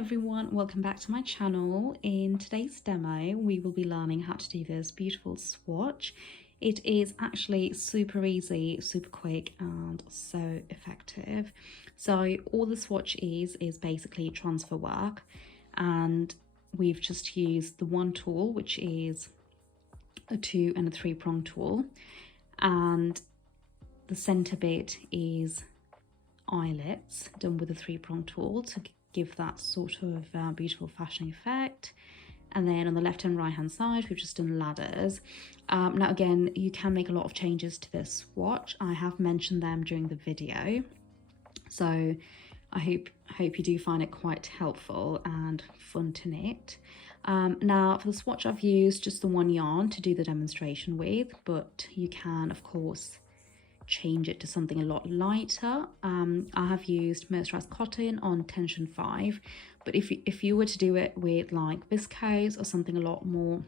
everyone, welcome back to my channel. In today's demo we will be learning how to do this beautiful swatch. It is actually super easy, super quick and so effective. So all the swatch is basically transfer work, and we've just used the one tool, which is a 2 and a 3 prong tool, and the center bit is eyelets done with a 3 prong tool to give that sort of beautiful fashion effect. And then on the left and right hand side we've just done ladders. Now again, you can make a lot of changes to this swatch. I have mentioned them during the video, so I hope you do find it quite helpful and fun to knit. Now for the swatch I've used just the one yarn to do the demonstration with, but you can of course change it to something a lot lighter. I have used mercerized cotton on tension 5, but if you were to do it with like viscose or something a lot more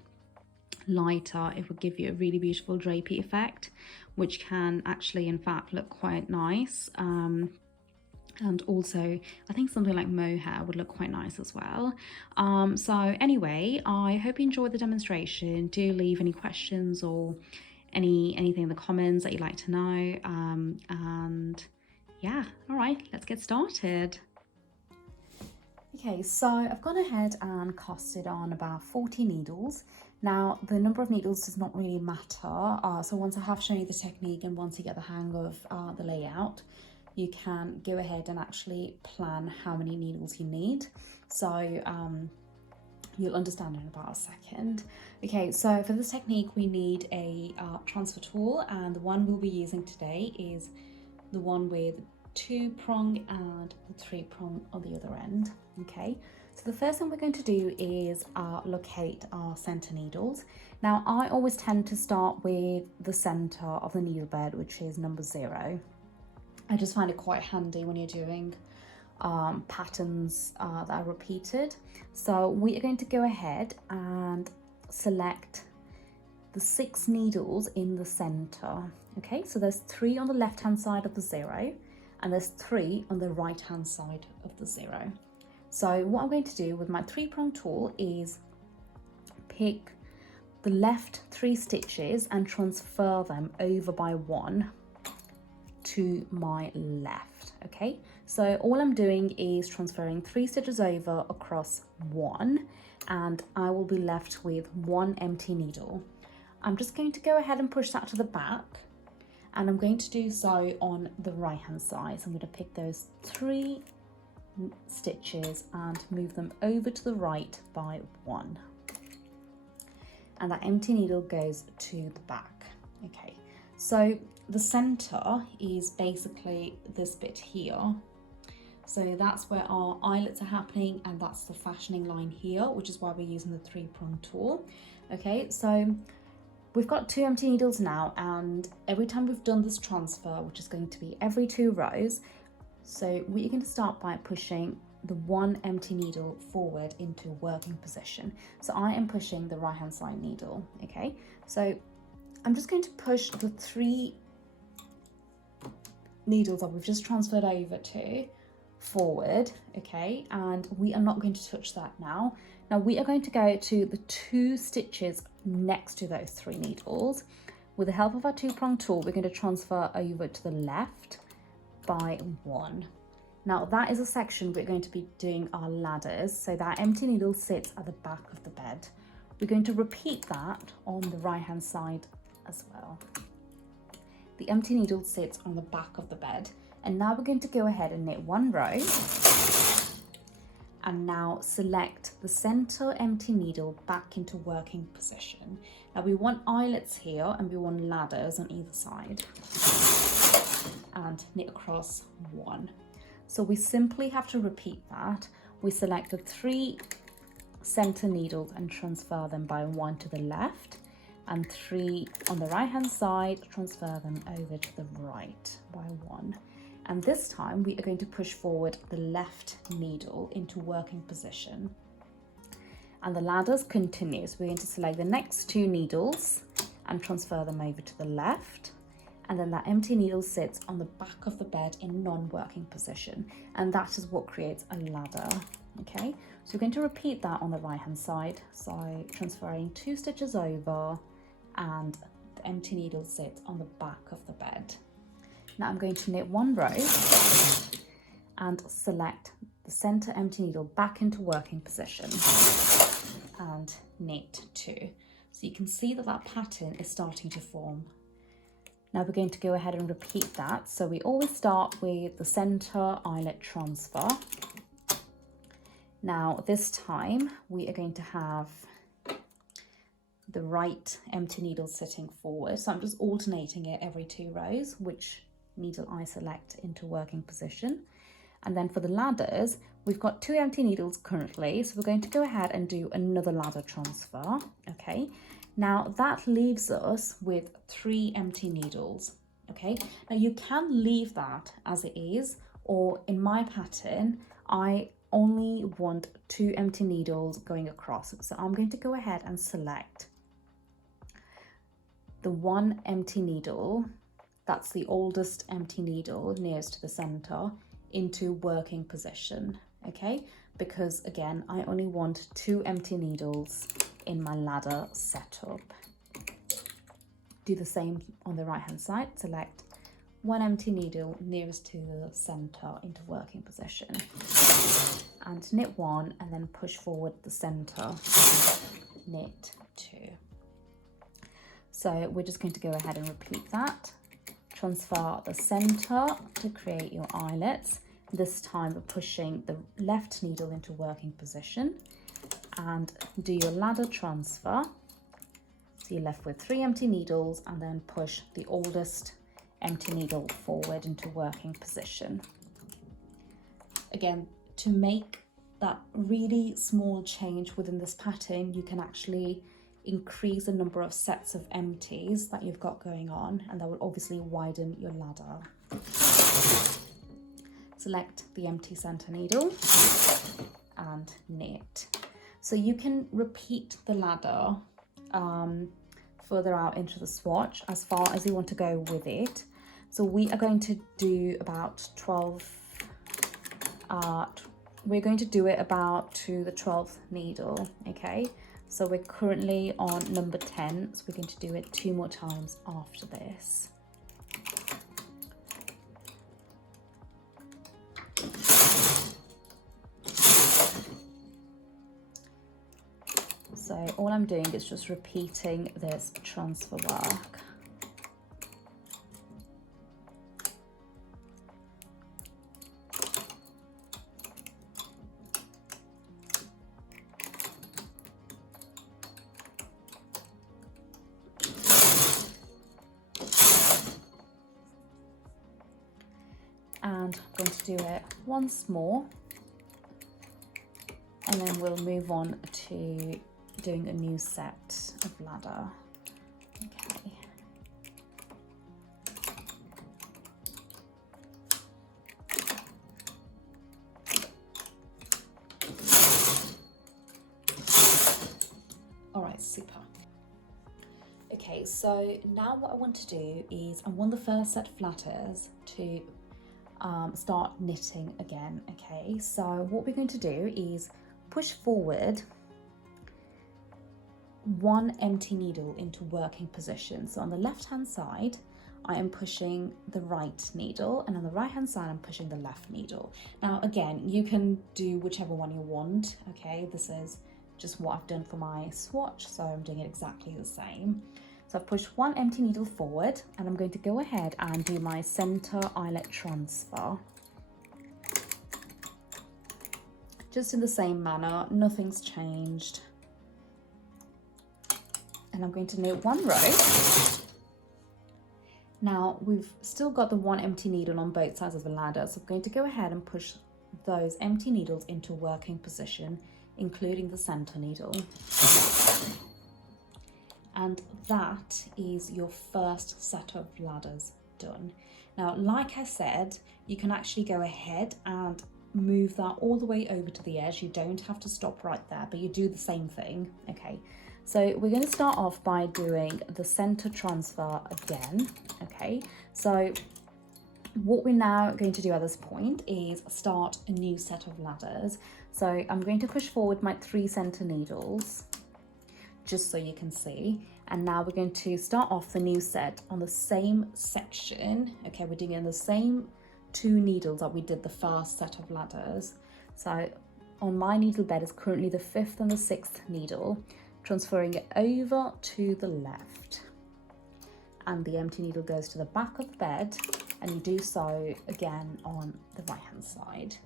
lighter, it would give you a really beautiful drapey effect, which can actually in fact look quite nice. And also I think something like mohair would look quite nice as well. So anyway, I hope you enjoyed the demonstration. Do leave any questions or anything in the comments that you'd like to know, and yeah, all right, let's get started. Okay, so I've gone ahead and costed on about 40 needles. Now the number of needles does not really matter, so once I have shown you the technique and once you get the hang of the layout, you can go ahead and actually plan how many needles you need. So you'll understand in about a second. Okay, so for this technique we need a transfer tool, and the one we'll be using today is the one with 2 prong and the 3 prong on the other end. Okay, so the first thing we're going to do is locate our center needles. Now I always tend to start with the center of the needle bed, which is number 0. I just find it quite handy when you're doing patterns that are repeated. So we are going to go ahead and select the 6 needles in the center. Okay, so there's 3 on the left hand side of the 0 and there's 3 on the right hand side of the 0. So what I'm going to do with my 3 prong tool is pick the left 3 stitches and transfer them over by 1 to my left. Okay, so all I'm doing is transferring 3 stitches over across 1, and I will be left with 1 empty needle. I'm just going to go ahead and push that to the back, and I'm going to do so on the right hand side. So I'm going to pick those 3 stitches and move them over to the right by 1, and that empty needle goes to the back. Okay, so the center is basically this bit here. So that's where our eyelets are happening, and that's the fashioning line here, which is why we're using the 3 prong tool. Okay, so we've got 2 empty needles now, and every time we've done this transfer, which is going to be every 2 rows, so we're going to start by pushing the 1 empty needle forward into working position. So I am pushing the right hand side needle. Okay, so I'm just going to push the 3 needles that we've just transferred over to forward. Okay, and we are not going to touch that now. Now we are going to go to the 2 stitches next to those 3 needles. With the help of our 2 prong tool, we're going to transfer over to the left by 1. Now that is a section we're going to be doing our ladders, so that empty needle sits at the back of the bed. We're going to repeat that on the right hand side as well. The empty needle sits on the back of the bed, and now we're going to go ahead and knit 1 row, and now select the center empty needle back into working position. Now we want eyelets here and we want ladders on either side, and knit across 1. So we simply have to repeat that. We select the 3 center needles and transfer them by 1 to the left, and 3 on the right hand side, transfer them over to the right by 1. And this time we are going to push forward the left needle into working position, and the ladders continue. So we're going to select the next 2 needles and transfer them over to the left, and then that empty needle sits on the back of the bed in non-working position, and that is what creates a ladder. Okay, so we're going to repeat that on the right hand side. So transferring 2 stitches over, and the empty needle sits on the back of the bed. Now I'm going to knit 1 row and select the center empty needle back into working position and knit 2. So you can see that that pattern is starting to form. Now we're going to go ahead and repeat that. So we always start with the center eyelet transfer. Now this time we are going to have the right empty needle sitting forward. So I'm just alternating it every 2 rows, which needle I select into working position. And then for the ladders, we've got 2 empty needles currently, so we're going to go ahead and do another ladder transfer. Okay, now that leaves us with 3 empty needles. Okay, now you can leave that as it is, or in my pattern I only want 2 empty needles going across, so I'm going to go ahead and select the 1 empty needle, that's the oldest empty needle nearest to the center, into working position. Okay, because again I only want 2 empty needles in my ladder setup. Do the same on the right hand side, select 1 empty needle nearest to the center into working position and knit 1, and then push forward the center, knit 2. So we're just going to go ahead and repeat that. Transfer the center to create your eyelets. This time we're pushing the left needle into working position, and do your ladder transfer. So you're left with 3 empty needles, and then push the oldest empty needle forward into working position. Again, to make that really small change within this pattern, you can actually increase the number of sets of empties that you've got going on, and that will obviously widen your ladder. Select the empty center needle and knit. So you can repeat the ladder further out into the swatch as far as you want to go with it. So we are going to do about 12, we're going to do it about to the 12th needle, okay? So we're currently on number 10, so we're going to do it 2 more times after this. So all I'm doing is just repeating this transfer work. And I'm going to do it once more, and then we'll move on to doing a new set of ladder. Okay. All right, super. Okay, so now what I want to do is I want the first set of ladders to start knitting again. Okay, so what we're going to do is push forward 1 empty needle into working position. So on the left hand side I am pushing the right needle, and on the right hand side I'm pushing the left needle. Now again, you can do whichever one you want. Okay, this is just what I've done for my swatch, so I'm doing it exactly the same. So I've pushed 1 empty needle forward, and I'm going to go ahead and do my center eyelet transfer. Just in the same manner, nothing's changed. And I'm going to knit 1 row. Now we've still got the 1 empty needle on both sides of the ladder, so I'm going to go ahead and push those empty needles into working position, including the center needle. And that is your first set of ladders done. Now, like I said, you can actually go ahead and move that all the way over to the edge. You don't have to stop right there, but you do the same thing. Okay, so we're going to start off by doing the center transfer again. Okay, so What we're now going to do at this point is start a new set of ladders. So I'm going to push forward my 3 center needles, just so you can see. And now we're going to start off the new set on the same section. Okay, we're doing it in the same 2 needles that we did the first set of ladders. So on my needle bed is currently the 5th and the 6th needle, transferring it over to the left. And the empty needle goes to the back of the bed, and you do so again on the right hand side.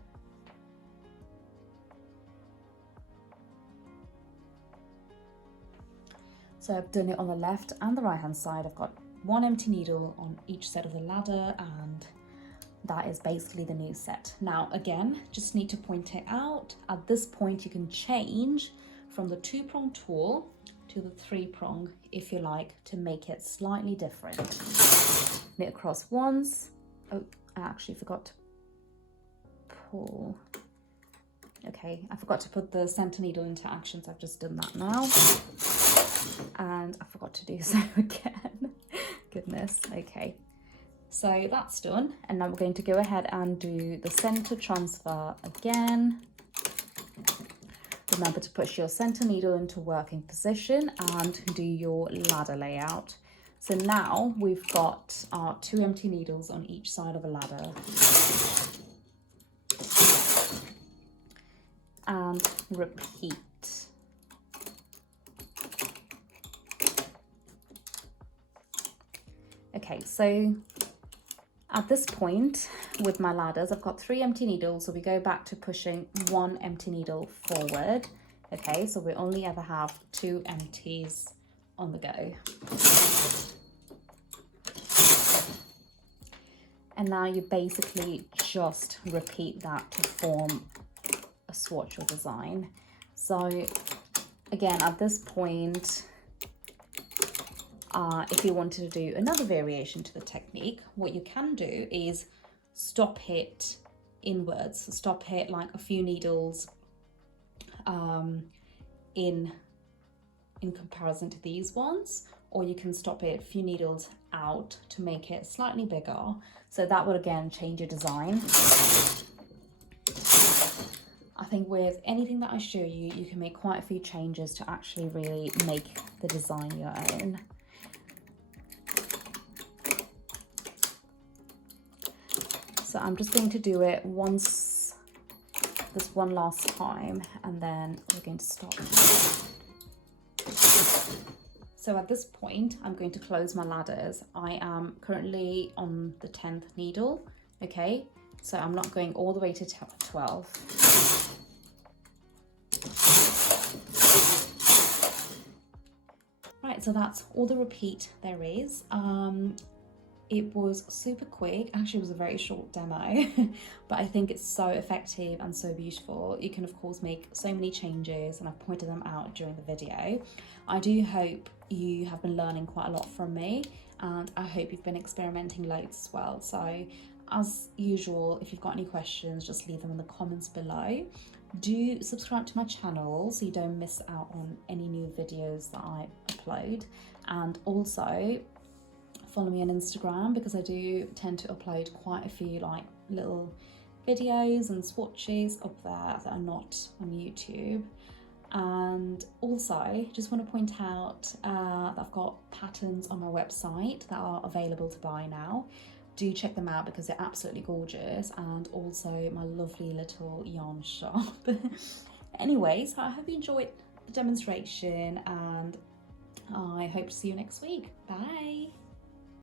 So I've done it on the left and the right hand side. I've got 1 empty needle on each side of the ladder, and that is basically the new set. Now again, just need to point it out, at this point you can change from the 2-prong tool to the 3-prong if you like, to make it slightly different. Knit across once. Oh, I actually forgot to pull. Okay, I forgot to put the center needle into action, so I've just done that now. And I forgot to do so again. Goodness. Okay, so that's done, and now we're going to go ahead and do the center transfer again. Remember to push your center needle into working position and do your ladder layout. So now we've got our 2 empty needles on each side of a ladder. And repeat. Okay, so at this point with my ladders, I've got 3 empty needles, so we go back to pushing 1 empty needle forward. Okay, so we only ever have 2 empties on the go. And now you basically just repeat that to form a swatch or design. So again, at this point, if you wanted to do another variation to the technique, what you can do is stop it inwards, stop it like a few needles in comparison to these ones, or you can stop it a few needles out to make it slightly bigger. So that would again change your design. I think with anything that I show you, you can make quite a few changes to actually really make the design your own. So I'm just going to do it once, this one last time, and then we're going to stop. So at this point, I'm going to close my ladders. I am currently on the 10th needle, okay? So I'm not going all the way to 12. Right, so that's all the repeat there is. It was super quick. Actually, it was a very short demo, but I think it's so effective and so beautiful. You can of course make so many changes, and I've pointed them out during the video. I do hope you have been learning quite a lot from me, and I hope you've been experimenting loads as well. So as usual, if you've got any questions, just leave them in the comments below. Do subscribe to my channel so you don't miss out on any new videos that I upload, and also follow me on Instagram, because I do tend to upload quite a few like little videos and swatches up there that are not on YouTube. And also just want to point out that I've got patterns on my website that are available to buy now. Do check them out because they're absolutely gorgeous, and also my lovely little yarn shop. Anyways, I hope you enjoyed the demonstration, and I hope to see you next week. Bye.